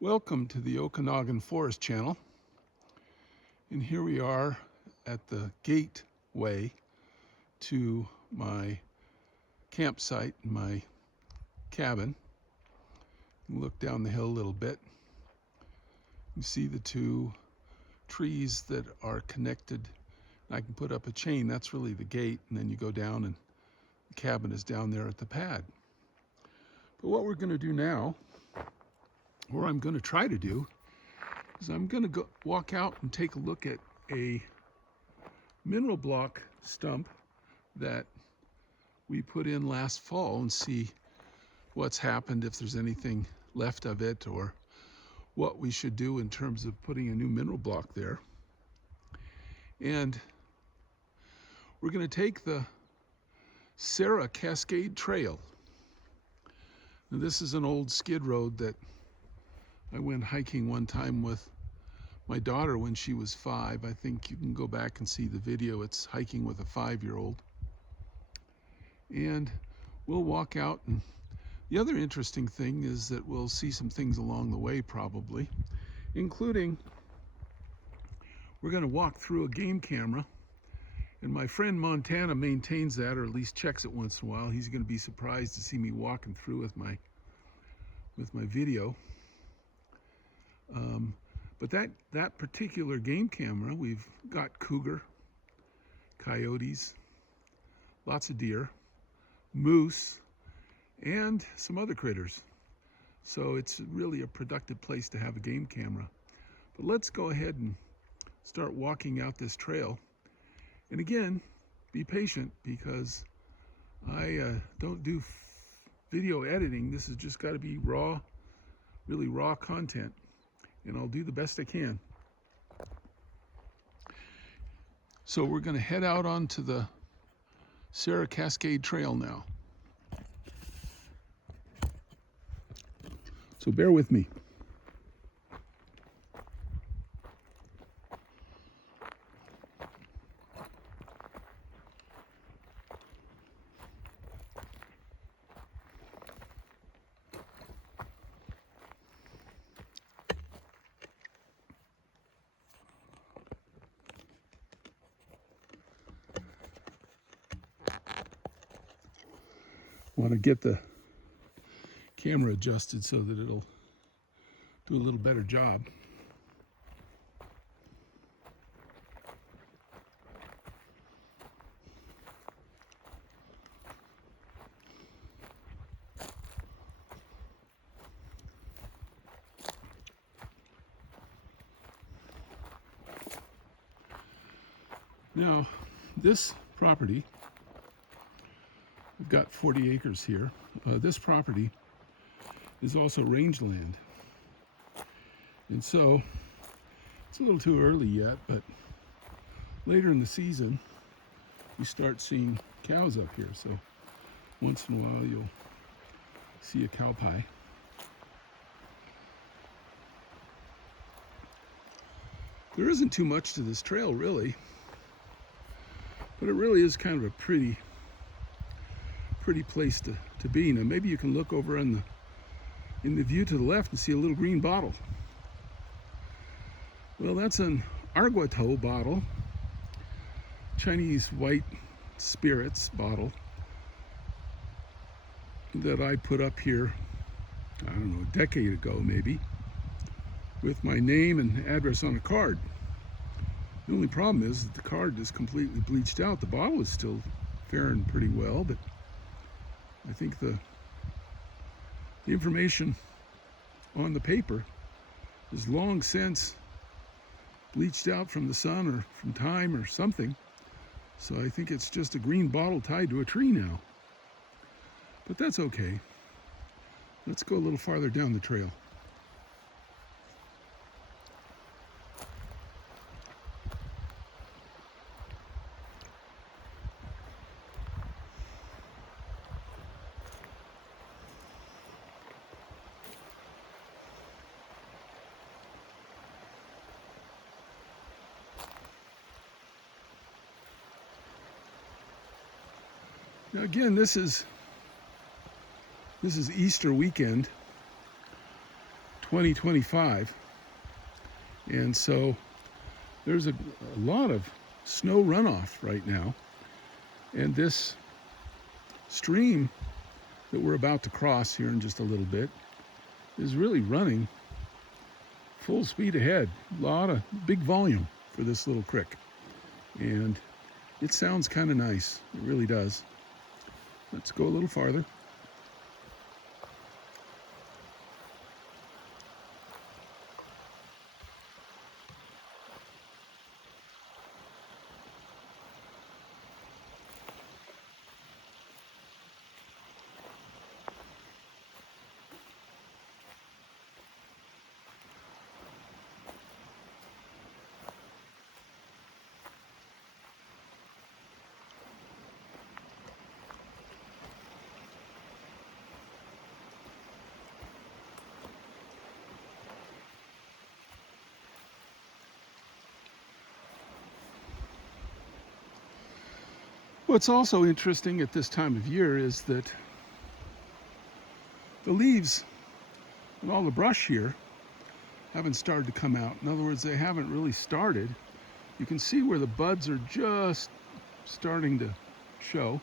Welcome to the Okanogan Forest Channel, and here we are at the gateway to my campsite, my cabin. Look down the hill a little bit. You see the two trees that are connected. I can put up a chain, that's really the gate, and then you go down and the cabin is down there at the pad. But what we're going to do now, or I'm going to try to do, is I'm going to go walk out and take a look at a mineral block stump that we put in last fall and see what's happened, if there's anything left of it, or what we should do in terms of putting a new mineral block there. And we're going to take the Cascade Trail. Now, this is an old skid road that I went hiking one time with my daughter when she was 5. I think you can go back and see the video. It's hiking with a 5-year-old. And we'll walk out, and the other interesting thing is that we'll see some things along the way probably, including we're going to walk through a game camera, and my friend Montana maintains that, or at least checks it once in a while. He's going to be surprised to see me walking through with my video. But that particular game camera, we've got cougar, coyotes, lots of deer, moose, and some other critters. So it's really a productive place to have a game camera. But let's go ahead and start walking out this trail. And again, be patient, because I don't do video editing. This has just got to be raw, really raw content. And I'll do the best I can. So we're going to head out onto the Cascade Trail now. So bear with me. Want to get the camera adjusted so that it'll do a little better job. Now, this property, we've got 40 acres here. This property is also rangeland. And so, it's a little too early yet, but later in the season, we start seeing cows up here. So, once in a while, you'll see a cow pie. There isn't too much to this trail, really, but it really is kind of a pretty place to be. Now, maybe you can look over in the view to the left and see a little green bottle. Well, that's an Arguato bottle, Chinese white spirits bottle, that I put up here, I don't know, a decade ago maybe, with my name and address on a card. The only problem is that the card is completely bleached out. The bottle is still faring pretty well, but I think the information on the paper is long since bleached out from the sun or from time or something. So I think it's just a green bottle tied to a tree now. But that's okay. Let's go a little farther down the trail. Now again, this is Easter weekend, 2025. And so there's a lot of snow runoff right now. And this stream that we're about to cross here in just a little bit is really running full speed ahead. A lot of big volume for this little creek. And it sounds kind of nice. It really does. Let's go a little farther. What's also interesting at this time of year is that the leaves and all the brush here haven't started to come out. In other words, they haven't really started. You can see where the buds are just starting to show.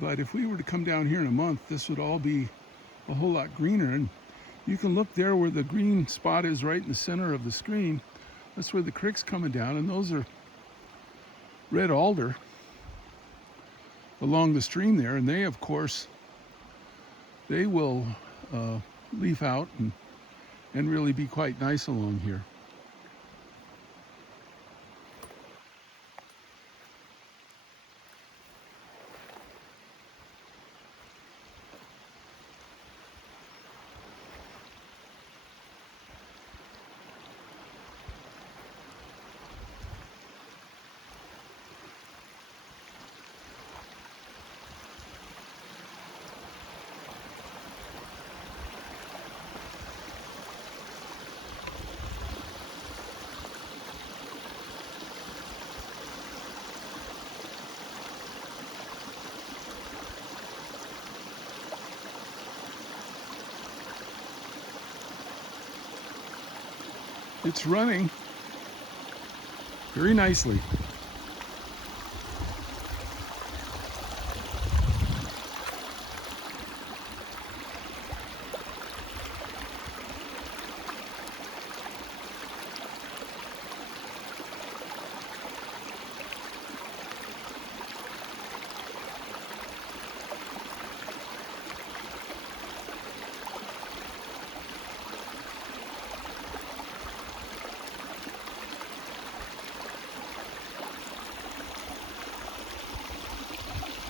But if we were to come down here in a month, this would all be a whole lot greener. And you can look there where the green spot is right in the center of the screen. That's where the creek's coming down, and those are red alder along the stream there, and they, of course, they will leaf out and really be quite nice along here. It's running very nicely.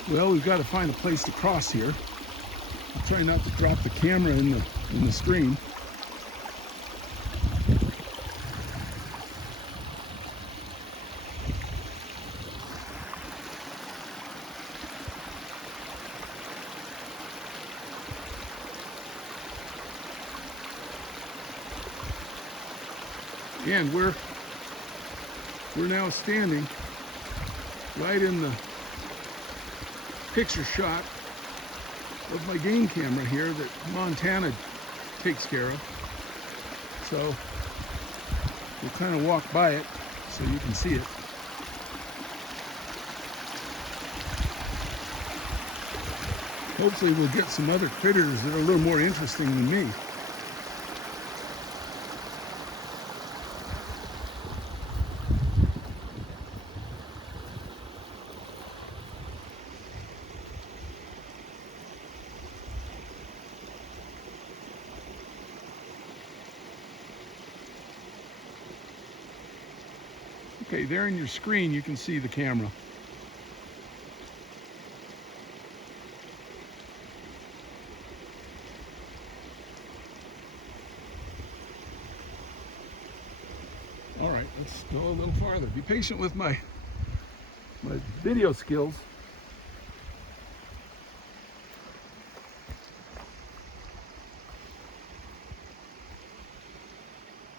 Well, we've got to find a place to cross here. I'll try not to drop the camera in the stream. And we're now standing right in the picture shot of my game camera here that Montana takes care of. So we'll kind of walk by it so you can see it. Hopefully we'll get some other critters that are a little more interesting than me. Okay, there in your screen you can see the camera. All right, let's go a little farther. Be patient with my video skills.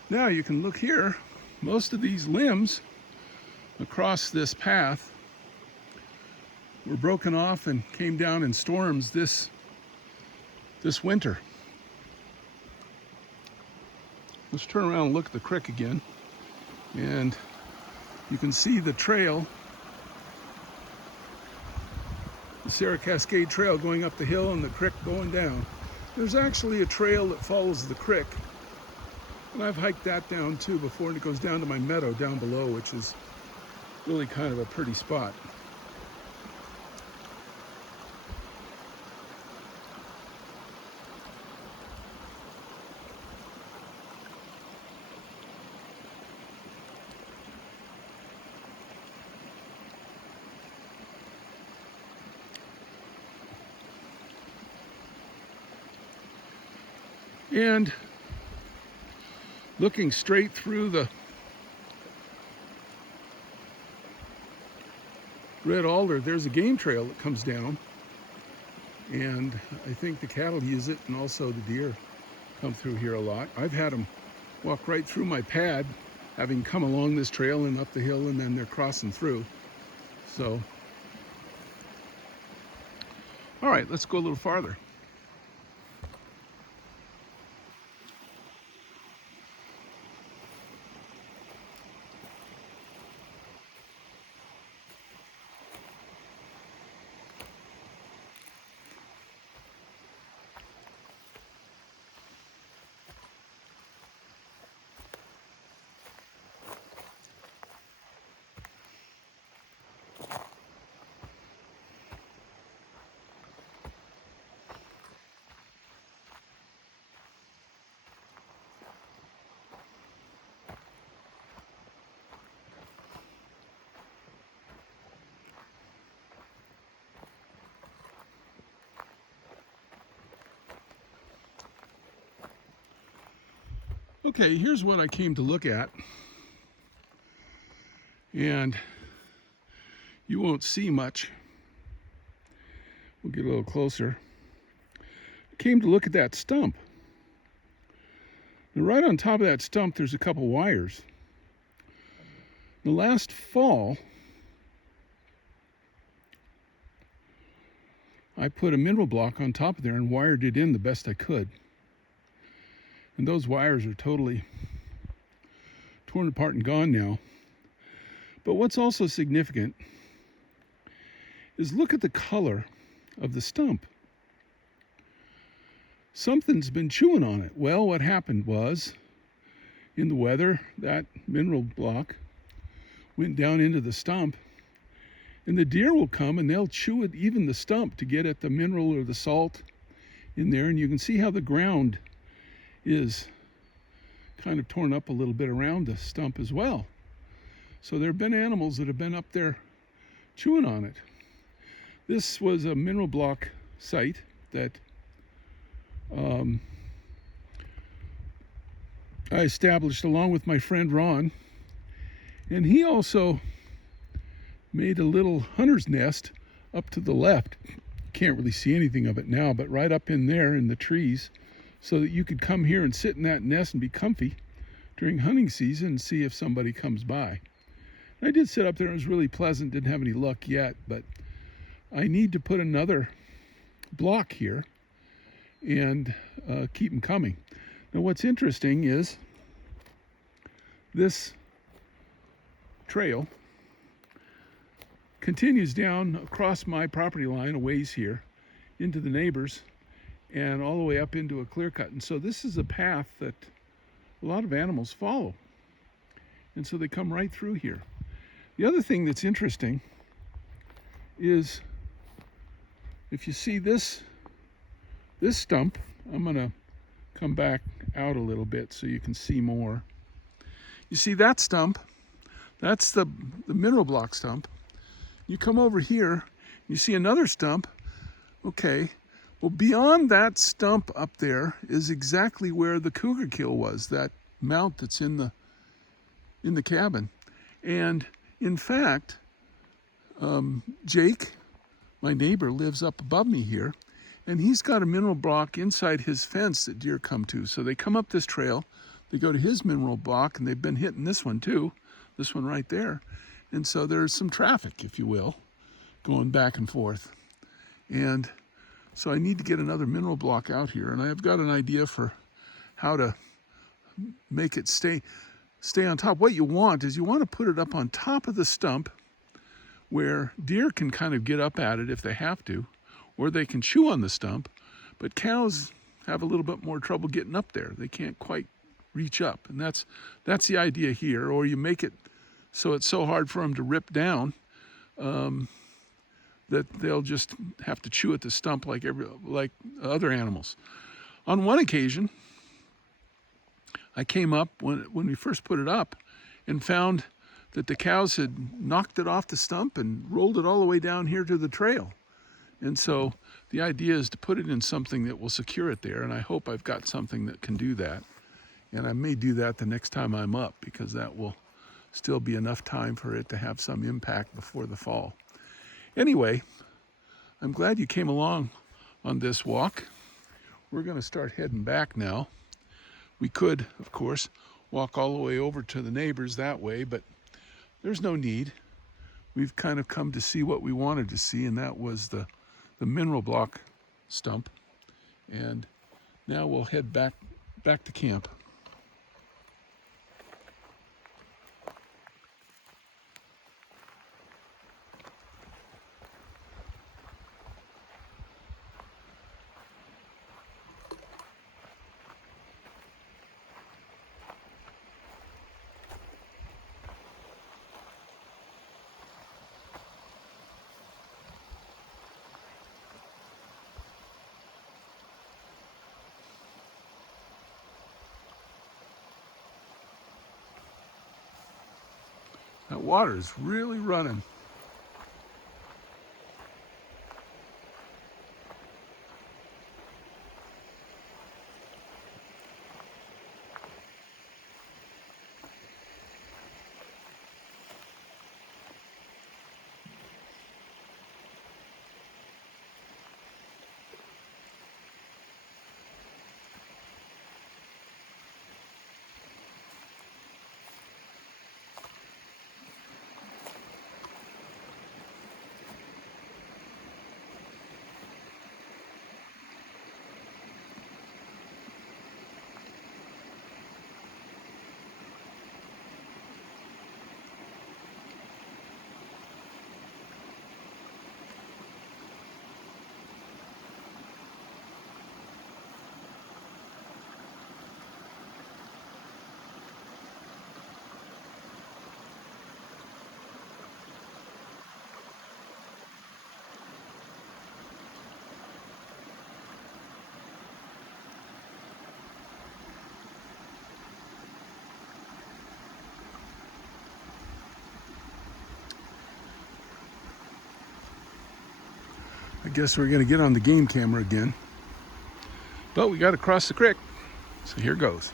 Now you can look here. Most of these limbs across this path were broken off and came down in storms this winter. Let's turn around and look at the creek again. And you can see the trail, the Sierra Cascade Trail going up the hill and the creek going down. There's actually a trail that follows the creek. And I've hiked that down too before, and it goes down to my meadow down below, which is really kind of a pretty spot. And looking straight through the red alder, there's a game trail that comes down, and I think the cattle use it, and also the deer come through here a lot. I've had them walk right through my pad, having come along this trail and up the hill, and then they're crossing through. So, all right, let's go a little farther. Okay, here's what I came to look at, and you won't see much. We'll get a little closer. I came to look at that stump. And right on top of that stump, there's a couple wires. The last fall, I put a mineral block on top of there and wired it in the best I could. And those wires are totally torn apart and gone now. But what's also significant is look at the color of the stump. Something's been chewing on it. Well, what happened was, in the weather, that mineral block went down into the stump, and the deer will come and they'll chew it, even the stump, to get at the mineral or the salt in there. And you can see how the ground is kind of torn up a little bit around the stump as well. So there have been animals that have been up there chewing on it. This was a mineral block site that I established along with my friend Ron, and he also made a little hunter's nest up to the left. Can't really see anything of it now, but right up in there in the trees, so that you could come here and sit in that nest and be comfy during hunting season and see if somebody comes by. I did sit up there. It was really pleasant. Didn't have any luck yet, but I need to put another block here and keep them coming. Now what's interesting is this trail continues down across my property line a ways here into the neighbors and all the way up into a clear cut. And so this is a path that a lot of animals follow. And so they come right through here. The other thing that's interesting is if you see this stump, I'm gonna come back out a little bit so you can see more. You see that stump, that's the mineral block stump. You come over here, you see another stump. Okay, well, beyond that stump up there is exactly where the cougar kill was, that mount that's in the cabin. And in fact, Jake, my neighbor, lives up above me here, and he's got a mineral block inside his fence that deer come to. So they come up this trail, they go to his mineral block, and they've been hitting this one too, this one right there. And so there's some traffic, if you will, going back and forth. And so I need to get another mineral block out here, and I've got an idea for how to make it stay on top. What you want is you want to put it up on top of the stump where deer can kind of get up at it if they have to, or they can chew on the stump, but cows have a little bit more trouble getting up there. They can't quite reach up, and that's the idea here. Or you make it so it's so hard for them to rip down that they'll just have to chew at the stump like other animals. On one occasion, I came up when we first put it up and found that the cows had knocked it off the stump and rolled it all the way down here to the trail. And so the idea is to put it in something that will secure it there, and I hope I've got something that can do that. And I may do that the next time I'm up, because that will still be enough time for it to have some impact before the fall. Anyway, I'm glad you came along on this walk. We're going to start heading back now. We could, of course, walk all the way over to the neighbors that way, but there's no need. We've kind of come to see what we wanted to see, and that was the mineral block stump. And now we'll head back to camp. That water is really running. I guess we're going to get on the game camera again. But we got to cross the creek. So here goes.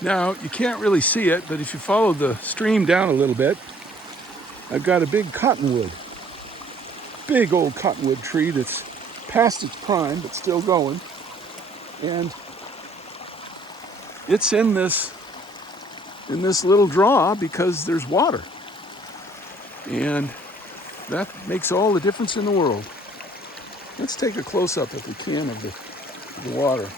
Now, you can't really see it, but if you follow the stream down a little bit, I've got a big cottonwood. Big old cottonwood tree that's past its prime, but still going. And it's in this little draw because there's water. And that makes all the difference in the world. Let's take a close-up if we can of the water.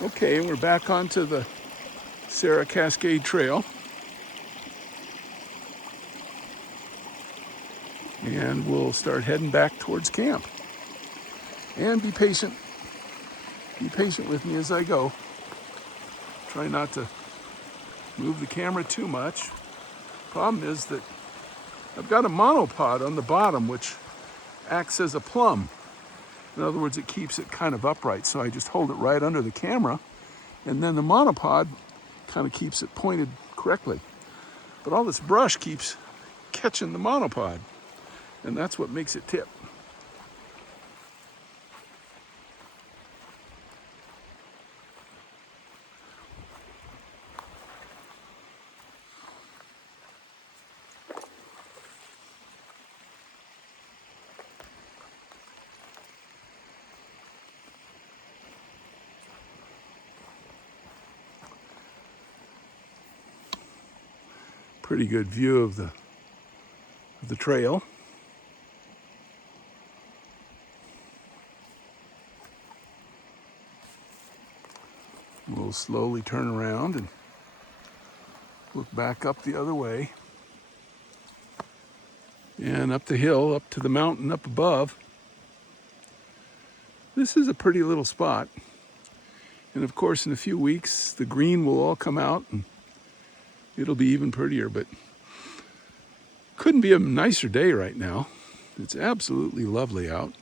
Okay, and we're back onto the Sarah Cascade Trail. And we'll start heading back towards camp. And be patient. Be patient with me as I go. Try not to move the camera too much. Problem is that I've got a monopod on the bottom which acts as a plumb. In other words, it keeps it kind of upright. So I just hold it right under the camera, and then the monopod kind of keeps it pointed correctly. But all this brush keeps catching the monopod, and that's what makes it tip. Pretty good view of the trail. We'll slowly turn around and look back up the other way. And up the hill, up to the mountain up above. This is a pretty little spot. And of course, in a few weeks, the green will all come out and it'll be even prettier, but couldn't be a nicer day right now. It's absolutely lovely out.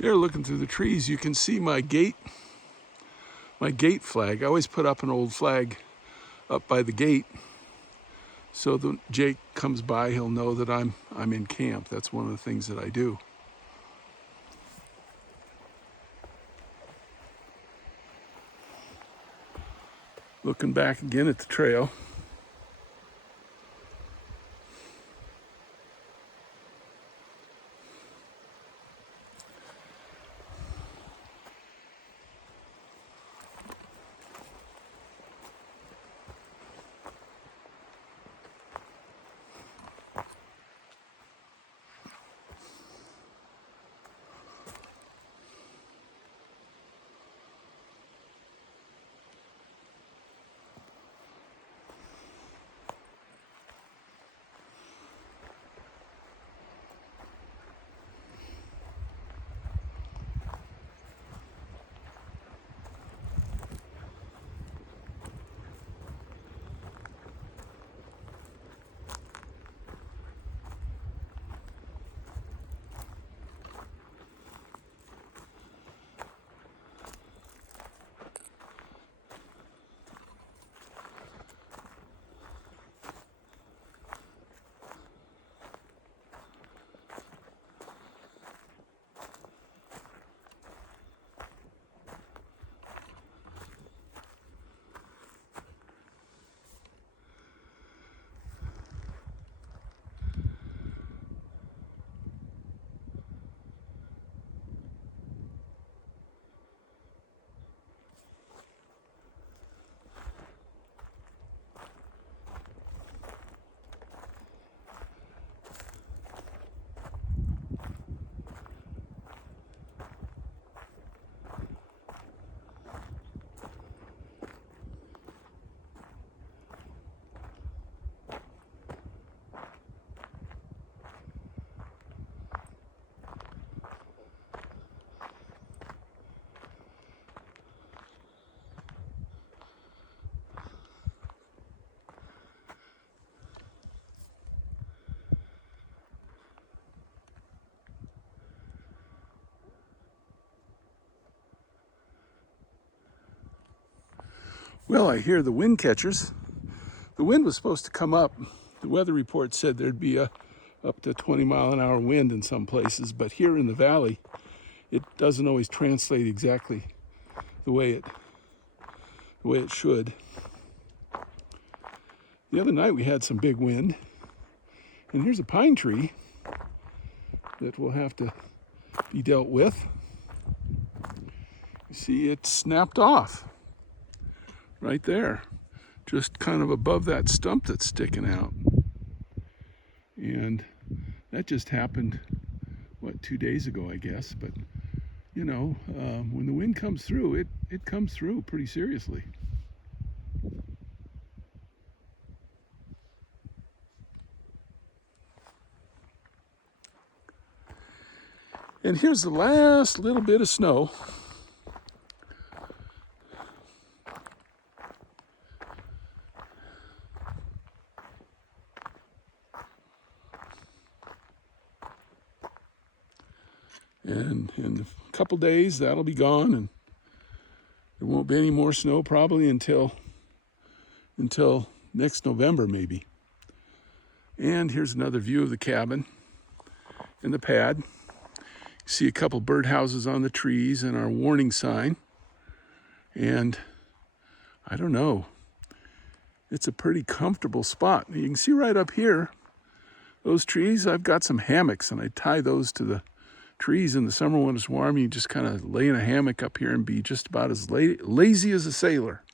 There, looking through the trees, you can see my gate flag. I always put up an old flag up by the gate, so when Jake comes by, he'll know that I'm in camp. That's one of the things that I do. Looking back again at the trail. Well, I hear the wind catchers. The wind was supposed to come up the weather report said there'd be a up to 20-mile-an-hour wind in some places, but here in the valley, it doesn't always translate exactly the way it should. The other night we had some big wind, and here's a pine tree that will have to be dealt with. You see, it snapped off right there, just kind of above that stump that's sticking out. And that just happened, what, 2 days ago, I guess. But, you know, when the wind comes through, it comes through pretty seriously. And here's the last little bit of snow. And in a couple days, that'll be gone, and there won't be any more snow probably until next November, maybe. And here's another view of the cabin and the pad. You see a couple birdhouses on the trees and our warning sign. And I don't know, it's a pretty comfortable spot. You can see right up here, those trees, I've got some hammocks, and I tie those to the trees in the summer when it's warm. You just kind of lay in a hammock up here and be just about as lazy as a sailor.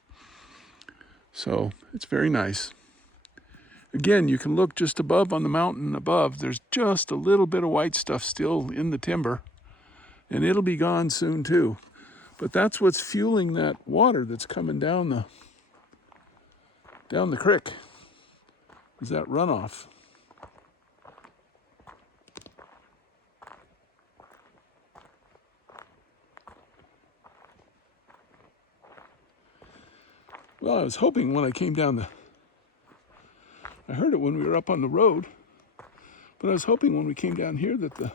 So it's very nice. Again, you can look just above on the mountain above. There's just a little bit of white stuff still in the timber, and it'll be gone soon too. But that's what's fueling that water that's coming down the creek, is that runoff. Well, I was hoping when I came down I heard it when we were up on the road, but I was hoping when we came down here that the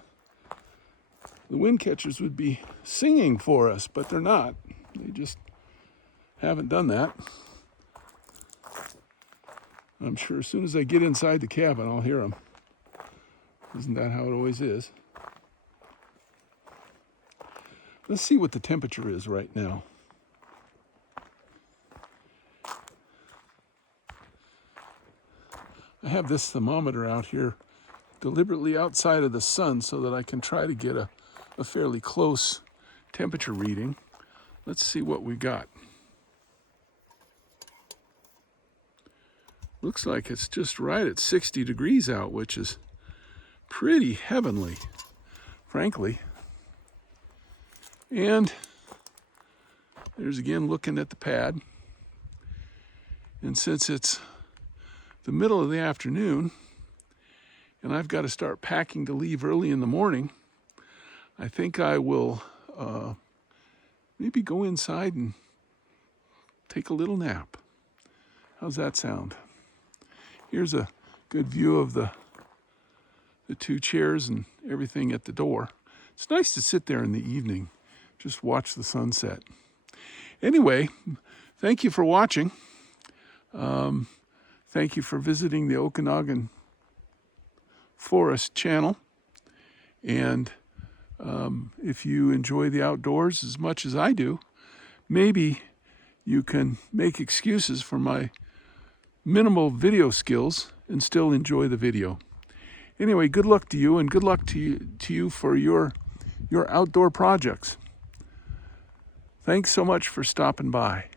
wind catchers would be singing for us, but they're not. They just haven't done that. I'm sure as soon as I get inside the cabin, I'll hear them. Isn't that how it always is? Let's see what the temperature is right now. I have this thermometer out here deliberately outside of the sun so that I can try to get a fairly close temperature reading. Let's see what we got. Looks like it's just right at 60 degrees out, which is pretty heavenly, frankly. And there's again looking at the pad. And since it's the middle of the afternoon, and I've got to start packing to leave early in the morning, I think I will maybe go inside and take a little nap. How's that sound? Here's a good view of the two chairs and everything at the door. It's nice to sit there in the evening, just watch the sunset. Anyway, thank you for watching. Thank you for visiting the Okanogan Forest channel. And if you enjoy the outdoors as much as I do, maybe you can make excuses for my minimal video skills and still enjoy the video. Anyway, good luck to you, and good luck to you for your outdoor projects. Thanks so much for stopping by.